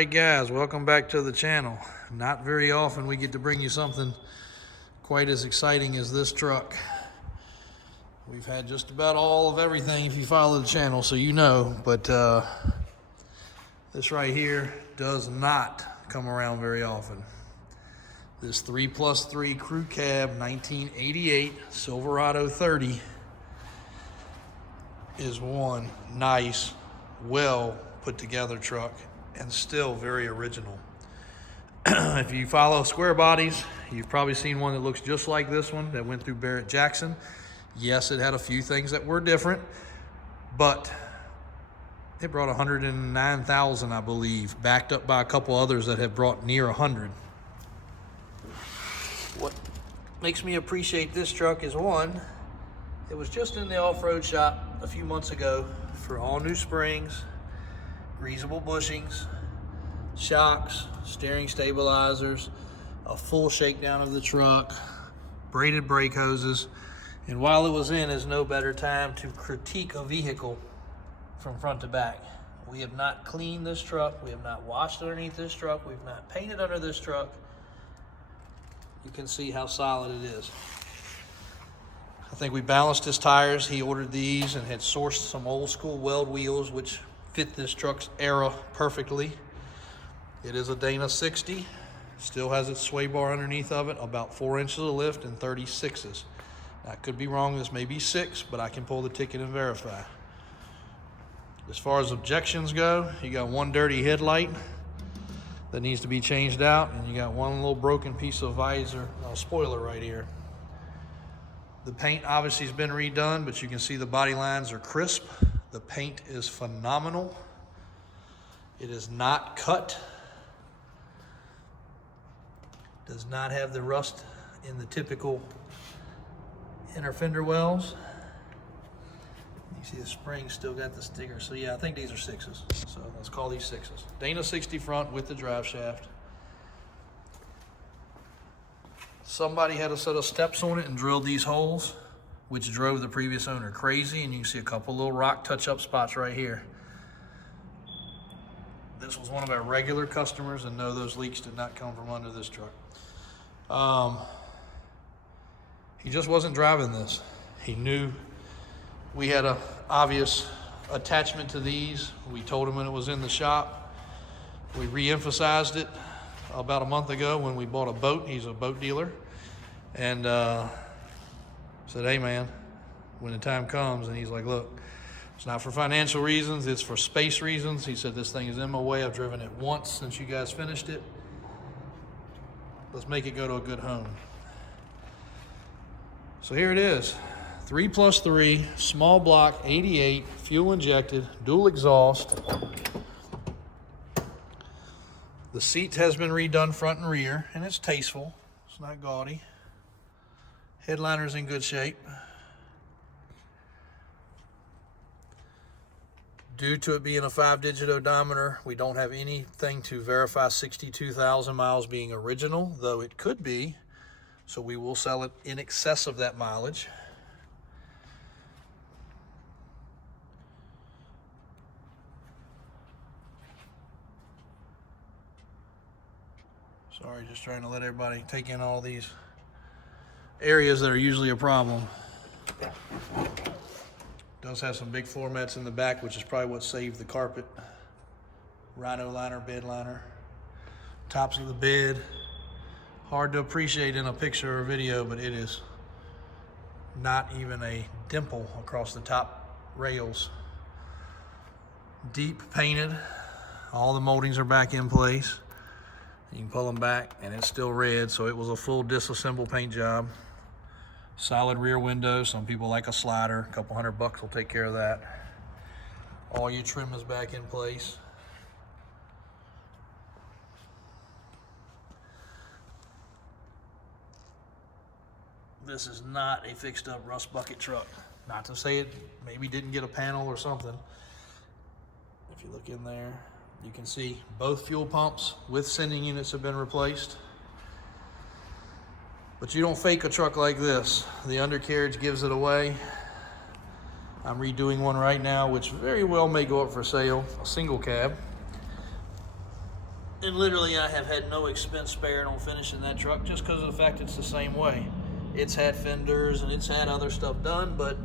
right, guys, welcome back to the channel. Not very often we get to bring you something quite as exciting as this truck. We've had just about all of everything if you follow the channel, so you know, but this right here does not come around very often. This 3+3 crew cab 1988 Silverado 30 is one nice, well put together truck and still very original. If you follow square bodies, you've probably seen one that looks just like this one that went through Barrett-Jackson. Yes, it had a few things that were different, but it brought 109,000, I believe, backed up by a couple others that have brought near 100. What makes me appreciate this truck is, one, it was just in the off-road shop a few months ago for all new springs, greasable bushings, shocks, steering stabilizers, a full shakedown of the truck, braided brake hoses. And while it was in, is no better time to critique a vehicle from front to back. We have not cleaned this truck. We have not washed underneath this truck. We've not painted under this truck. You can see how solid it is. I think we balanced his tires. He ordered these and had sourced some old school weld wheels, which fit this truck's era perfectly. It is a Dana 60. Still has its sway bar underneath of it, about 4 inches of lift and 36s. I could be wrong, this may be 6, but I can pull the ticket and verify. As far as objections go, you got one dirty headlight that needs to be changed out, and you got one little broken piece of visor, spoiler right here. The paint obviously has been redone, but you can see the body lines are crisp. The paint is phenomenal. It is not cut. Does not have the rust in the typical inner fender wells. You see the spring still got the sticker. So yeah, I think these are 6s. So let's call these 6s. Dana 60 front with the drive shaft. Somebody had a set of steps on it and drilled these holes, which drove the previous owner crazy. And you can see a couple little rock touch-up spots right here. This was one of our regular customers, and no, those leaks did not come from under this truck. He just wasn't driving this. He knew we had an obvious attachment to these. We told him when it was in the shop. We re-emphasized it about a month ago when we bought a boat. He's a boat dealer. And said, hey man, when the time comes, and he's like, look, it's not for financial reasons, it's for space reasons. He said, this thing is in my way. I've driven it once since you guys finished it. Let's make it go to a good home. So here it is, 3+3, small block, 88, fuel injected, dual exhaust. The seat has been redone front and rear, and it's tasteful. It's not gaudy. Headliner's in good shape. Due to it being a 5-digit odometer, we don't have anything to verify 62,000 miles being original, though it could be. So we will sell it in excess of that mileage. Sorry, just trying to let everybody take in all these areas that are usually a problem. Does have some big floor mats in the back, which is probably what saved the carpet. Rhino liner, bed liner. Tops of the bed. Hard to appreciate in a picture or video, but it is not even a dimple across the top rails. Deep painted. All the moldings are back in place. You can pull them back and it's still red, so it was a full disassemble paint job. Solid rear window. Some people like a slider. A couple $100 will take care of that. All your trim is back in place. This is not a fixed up rust bucket truck. Not to say it maybe didn't get a panel or something. If you look in there, you can see both fuel pumps with sending units have been replaced. But you don't fake a truck like this. The undercarriage gives it away. I'm redoing one right now, which very well may go up for sale, a single cab. And literally I have had no expense spared on finishing that truck just because of the fact it's the same way. It's had fenders and it's had other stuff done, but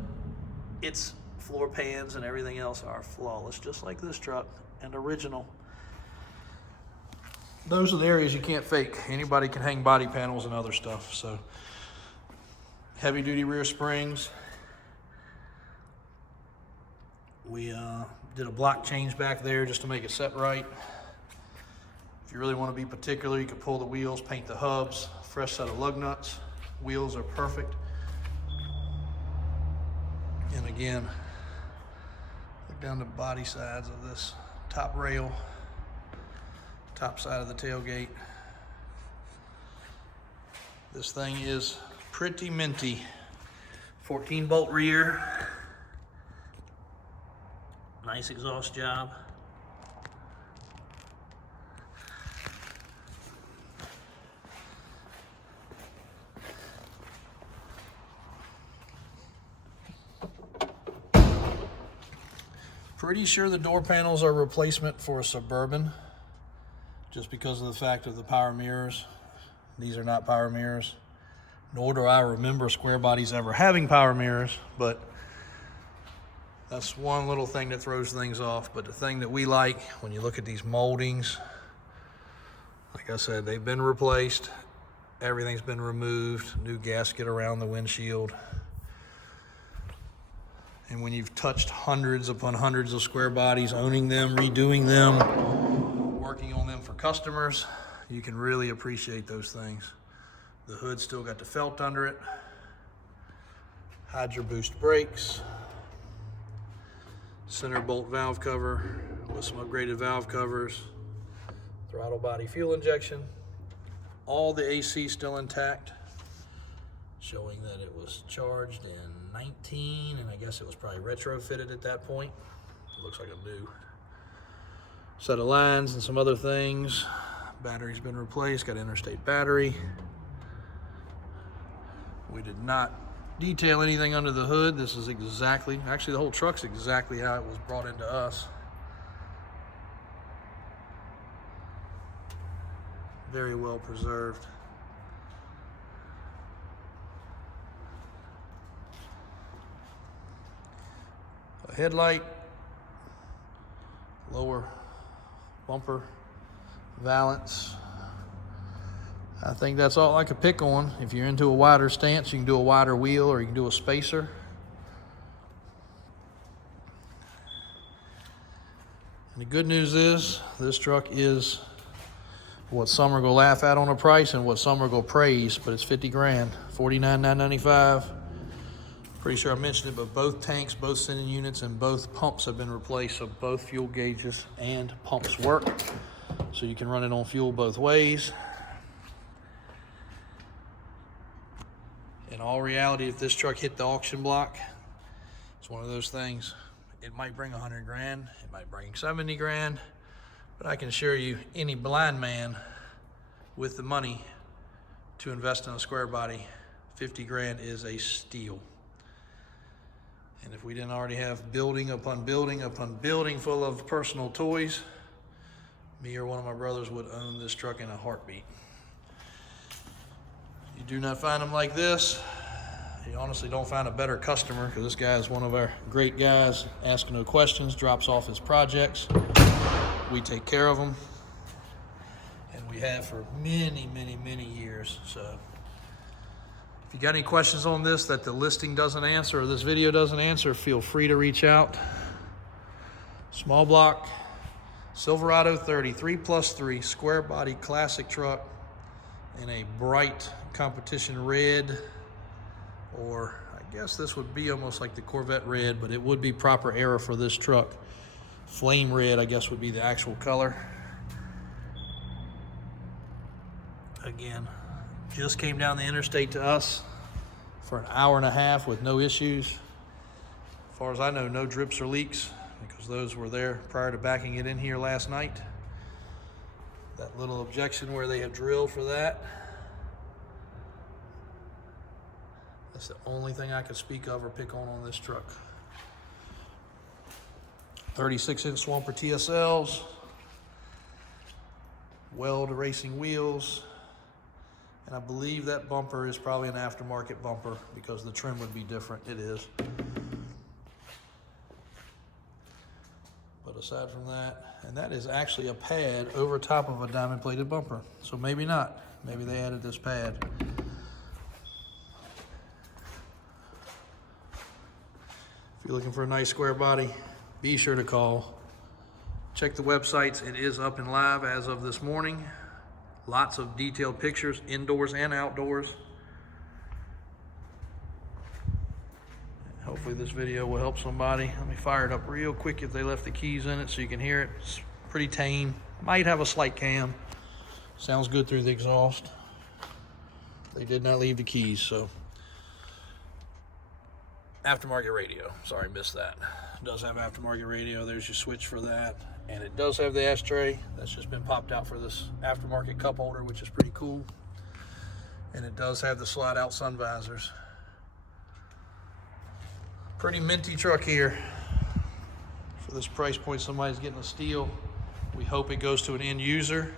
its floor pans and everything else are flawless, just like this truck, and original. Those are the areas you can't fake. Anybody can hang body panels and other stuff. So heavy duty rear springs. We did a block change back there just to make it set right. If you really want to be particular, you can pull the wheels, paint the hubs, fresh set of lug nuts. Wheels are perfect. And again, look down the body sides of this top rail, top side of the tailgate. This thing is pretty minty. 14 bolt rear. Nice exhaust job. Pretty sure the door panels are a replacement for a Suburban, just because of the fact of the power mirrors. These are not power mirrors, nor do I remember square bodies ever having power mirrors, but that's one little thing that throws things off. But the thing that we like, when you look at these moldings, like I said, they've been replaced. Everything's been removed, new gasket around the windshield. And when you've touched hundreds upon hundreds of square bodies, owning them, redoing them, working on them for customers, you can really appreciate those things. The hood still got the felt under it. Hydro boost brakes. Center bolt valve cover with some upgraded valve covers. Throttle body fuel injection. All the AC still intact, showing that it was charged in 19, and I guess it was probably retrofitted at that point. It looks like a new set of lines and some other things. Battery's been replaced, got interstate battery. We did not detail anything under the hood. This is exactly, actually the whole truck's exactly how it was brought into us. Very well preserved. A headlight, lower bumper valance. I think that's all I could pick on. If you're into a wider stance, you can do a wider wheel or you can do a spacer. And the good news is this truck is what some are gonna laugh at on a price and what some are gonna praise, but it's 50 grand, $49,995. Pretty sure I mentioned it, but both tanks, both sending units, and both pumps have been replaced, so both fuel gauges and pumps work. So you can run it on fuel both ways. In all reality, if this truck hit the auction block, it's one of those things. It might bring 100 grand, it might bring 70 grand, but I can assure you, any blind man with the money to invest in a square body, 50 grand is a steal. And if we didn't already have building upon building upon building full of personal toys, me or one of my brothers would own this truck in a heartbeat. You do not find them like this. You honestly don't find a better customer, because this guy is one of our great guys, asking no questions, drops off his projects. We take care of them, and we have for many, many, many years. So if you got any questions on this that the listing doesn't answer or this video doesn't answer, feel free to reach out. Small block Silverado 30 3+3 square body classic truck in a bright competition red, or I guess this would be almost like the Corvette red, but it would be proper era for this truck. Flame red, I guess, would be the actual color. Again, just came down the interstate to us for an hour and a half with no issues. As far as I know, no drips or leaks, because those were there prior to backing it in here last night. That little objection where they have drilled for that, that's the only thing I could speak of or pick on this truck. 36-inch Swamper TSLs. Weld racing wheels. And I believe that bumper is probably an aftermarket bumper because the trim would be different. It is. But aside from that, and that is actually a pad over top of a diamond plated bumper. So maybe not. Maybe they added this pad. If you're looking for a nice square body, be sure to call. Check the websites. It is up and live as of this morning. Lots of detailed pictures, indoors and outdoors. Hopefully this video will help somebody. Let me fire it up real quick if they left the keys in it so you can hear it. It's pretty tame. Might have a slight cam. Sounds good through the exhaust. They did not leave the keys, so. Aftermarket radio. Sorry, missed that. It does have aftermarket radio. There's your switch for that. And it does have the ashtray. That's just been popped out for this aftermarket cup holder, which is pretty cool. And it does have the slide out sun visors. Pretty minty truck here. For this price point, somebody's getting a steal. We hope it goes to an end user.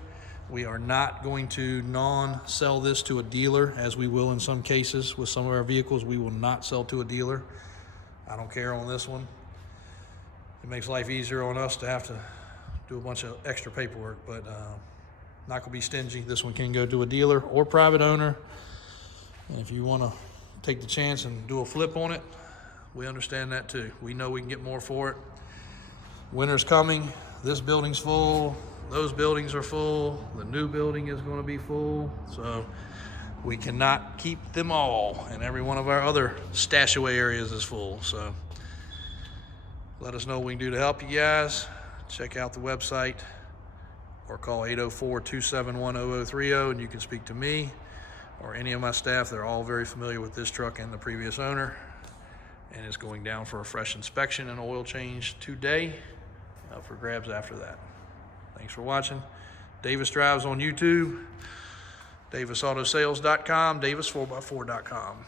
We are not going to non-sell this to a dealer, as we will in some cases with some of our vehicles. We will not sell to a dealer. I don't care on this one. It makes life easier on us to have to do a bunch of extra paperwork, but not gonna be stingy. This one can go to a dealer or private owner. And if you wanna take the chance and do a flip on it, we understand that too. We know we can get more for it. Winter's coming. This building's full. Those buildings are full. The new building is gonna be full. So we cannot keep them all. And every one of our other stash away areas is full. So let us know what we can do to help you guys. Check out the website or call 804-271-0030 and you can speak to me or any of my staff. They're all very familiar with this truck and the previous owner. And it's going down for a fresh inspection and oil change today. Up for grabs after that. Thanks for watching. Davis Drives on YouTube, DavisAutoSales.com, Davis4x4.com.